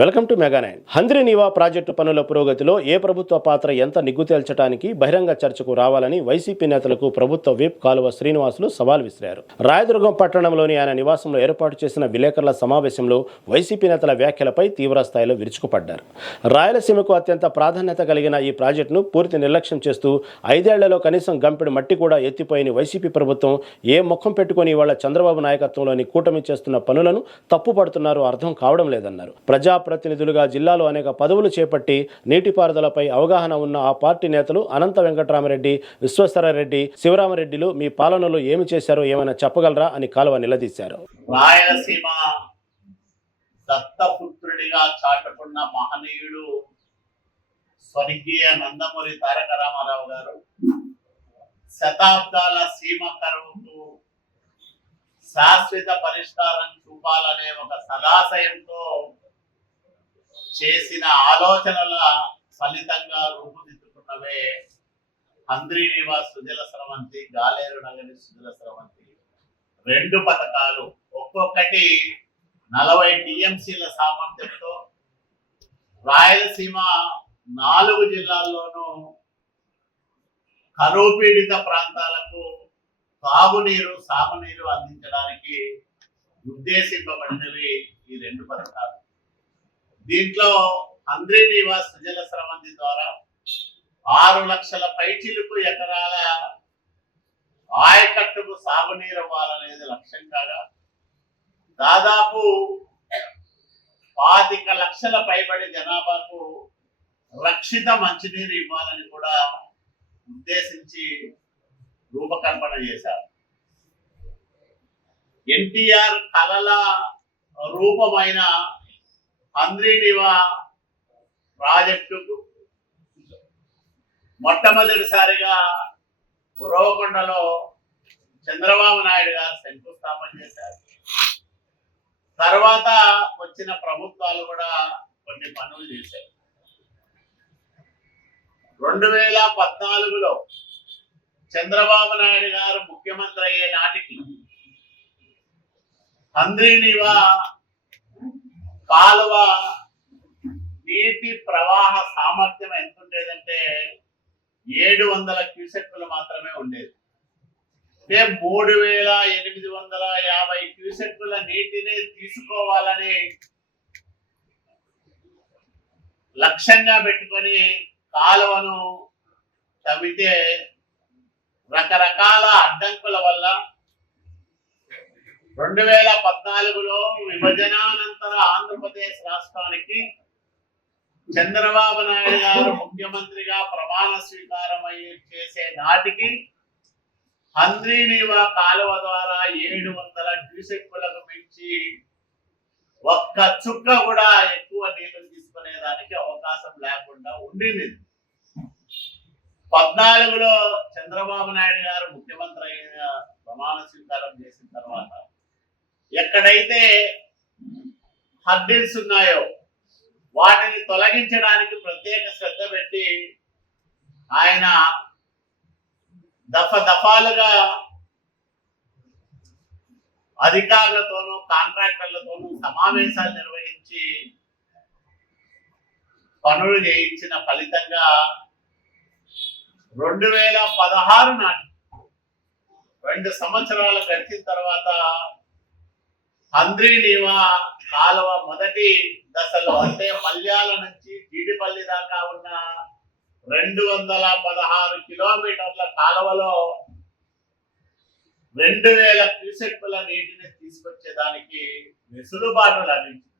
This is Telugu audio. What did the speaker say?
Welcome to mega nine. Handri Neeva project పనుల పురోగతిలో ఏ ప్రభుత్వ పాత్ర ఎంత నిగ్గు తేల్చడానికి బహిరంగ చర్చకు రావాలని వైసీపీ నేతలకు ప్రభుత్వ విప్ కాలువ శ్రీనివాసులు సవాల్ విసిరారు. రాయదుర్గం పట్టణంలోని ఆయన నివాసంలో ఏర్పాటు చేసిన విలేకరుల సమావేశంలో వైసీపీ నేతల వ్యాఖ్యలపై తీవ్ర స్థాయిలో విరుచుకుపడ్డారు. రాయలసీమకు అత్యంత ప్రాధాన్యత కలిగిన ఈ ప్రాజెక్టును పూర్తి నిర్లక్ష్యం చేస్తూ ఐదేళ్ళలో కనీసం గంపెడు మట్టి కూడా ఎత్తిపోయిన వైసీపీ ప్రభుత్వం ఏ ముఖం పెట్టుకుని ఇవాళ చంద్రబాబు నాయకత్వంలోని కూటమి చేస్తున్న పనులను తప్పుపడుతున్నారో అర్థం కావడం లేదన్నారు. ప్రజాప్రతినిధులుగా జిల్లాలో అనేక పదవులు చేపట్టి నీటిపారుదలపై అవగాహన ఉన్న ఆ పార్టీ నేతలు అనంత వెంకటరామరెడ్డి విశ్వేశ్వరరెడ్డి శివరామరెడ్డిలు మీ పాలనలో ఏమి చేశారో ఏమైనా చెప్పగలరా అని కాలువ నిలదీశారు. రాయలసీమ దత్తపుత్రుడిగా చాటుకున్న మహనీయుడు స్వర్గీయ నందమూరి తారక రామారావు గారు శతాబ్దాల సీమ కరువుకు శాశ్వత పరిష్కారం చూపాలనే ఒక సదాశయంతో చేసిన ఆలోచనల ఫలితంగా రూపుదిద్దుకున్నవే హంద్రీ నివాస్ సుజల స్రవంతి గాలేరు నగరి సుజల స్రవంతి. రెండు పథకాలు. ఒక్కొక్కటి నలభై టీఎంసీల సామర్థ్యంతో రాయలసీమ నాలుగు జిల్లాల్లోనూ కరువు పీడిత ప్రాంతాలకు తాగునీరు సాగునీరు అందించడానికి ఉద్దేశింపబడినవి ఈ రెండు పథకాలు. దీంట్లో అంద్రీ నివాస్ జల స్రవంతి ద్వారా ఆరు లక్షల పైచిలుపు ఎకరాల ఆయకట్టుకు సాగునీరు ఇవ్వాలనేది లక్ష్యం కాగా దాదాపు పాతిక లక్షల పైబడి జనాభాకు రక్షిత మంచినీరు ఇవ్వాలని కూడా ఉద్దేశించి రూపకల్పన చేశారు. ఎన్టీఆర్ కళల రూపమైన పంద్రీనివా ప్రాజెక్టుకు? మొట్టమొదటిసారిగా ఉరవకొండలో చంద్రబాబు నాయుడు గారు శంకుస్థాపన చేశారు. తర్వాత వచ్చిన ప్రభుత్వాలు కూడా కొన్ని పనులు చేశాయి. రెండు వేల పద్నాలుగులో చంద్రబాబు నాయుడు గారు ముఖ్యమంత్రి అయ్యే నాటికి అంద్రీనివా కాలువ నీటి ప్రవాహ సామర్థ్యం ఎంత ఉండేదంటే ఏడు వందల క్యూసెక్కులు మాత్రమే ఉండేది. అంటే మూడు వేల ఎనిమిది వందల యాభై క్యూసెక్కుల నీటిని తీసుకోవాలని లక్ష్యంగా పెట్టుకొని కాలువను తవ్వితే రకరకాల అడ్డంకుల వల్ల రెండు వేల పద్నాలుగులో విభజనానంతర ఆంధ్రప్రదేశ్ రాష్ట్రానికి చంద్రబాబు నాయుడు గారు ముఖ్యమంత్రిగా ప్రమాణ స్వీకారం అయ్యి చేసే నాటికి హంద్రీనివా కాలువ ద్వారా ఏడు వందల క్యూసెక్కులకు మించి ఒక్క చుక్క కూడా ఎక్కువ నీళ్ళు తీసుకునేదానికి అవకాశం లేకుండా ఉండింది. పద్నాలుగులో చంద్రబాబు నాయుడు గారు ముఖ్యమంత్రి అయిన ప్రమాణ స్వీకారం చేసిన తర్వాత ఎక్కడైతే హర్డిల్స్ ఉన్నాయో వాటిని తొలగించడానికి ప్రత్యేక శ్రద్ధ పెట్టి ఆయన దఫ దఫాలుగా అధికారులతోనూ కాంట్రాక్టర్లతోనూ సమావేశాలు నిర్వహించి పనులు చేయించిన ఫలితంగా రెండు వేల పదహారు నాటి రెండు సంవత్సరాలు గడిచిన తర్వాత అంద్రీనీవా కాలువ మొదటి దశలో అంటే మల్యాల నుంచి జీడిపల్లి దాకా ఉన్న రెండు వందల పదహారు కిలోమీటర్ల కాలువలో రెండు వేల క్యూసెక్కుల నీటిని తీసుకొచ్చేదానికి వెసులుబాటు లభించింది.